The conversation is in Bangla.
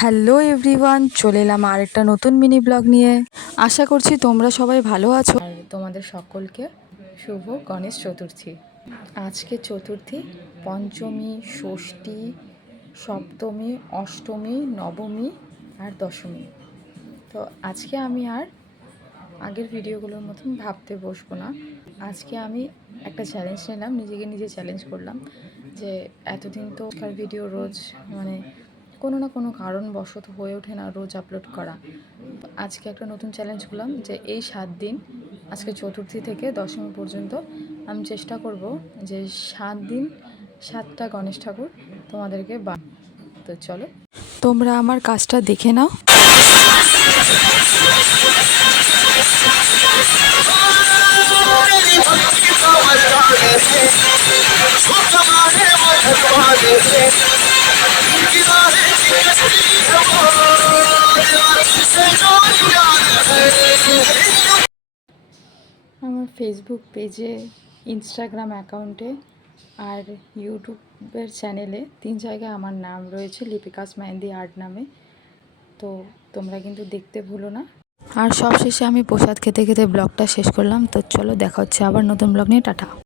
হ্যালো এভরিওয়ান, চলে এলাম আর একটা নতুন মিনি ব্লগ নিয়ে। আশা করছি তোমরা সবাই ভালো আছো আর তোমাদের সকলকে শুভ গণেশ চতুর্থী। আজকে চতুর্থী, পঞ্চমী, ষষ্ঠী, সপ্তমী, অষ্টমী, নবমী আর দশমী। তো আজকে আমি আর আগের ভিডিওগুলোর মতন ভাবতে বসবো না। আজকে আমি একটা চ্যালেঞ্জ নিলাম, নিজেকে নিজে চ্যালেঞ্জ করলাম যে এতদিন তো ভিডিও রোজ কোনো না কোনো কারণবশত হয়ে ওঠে না রোজ আপলোড করা। তো আজকে একটা নতুন চ্যালেঞ্জ করলাম যে এই 7 দিন, আজকে চতুর্থী থেকে দশমী পর্যন্ত আমি চেষ্টা করব যে 7 দিন 7টা গণেশ ঠাকুর তোমাদেরকে তো চলো তোমরা আমার কাজটা দেখে নাও। আমার ফেসবুক পেজে, ইনস্টাগ্রাম অ্যাকাউন্টে আর ইউটিউবের চ্যানেলে 3 জায়গায় আমার নাম রয়েছে, লিপিকাস মেহেন্দি আর্ট নামে। তো তোমরা কিন্তু দেখতে ভুলো না। আর সব শেষে আমি প্রসাদ খেতে খেতে ব্লগটা শেষ করলাম। তো চলো দেখা হচ্ছে আবার নতুন ব্লগ নিয়ে। টাটা।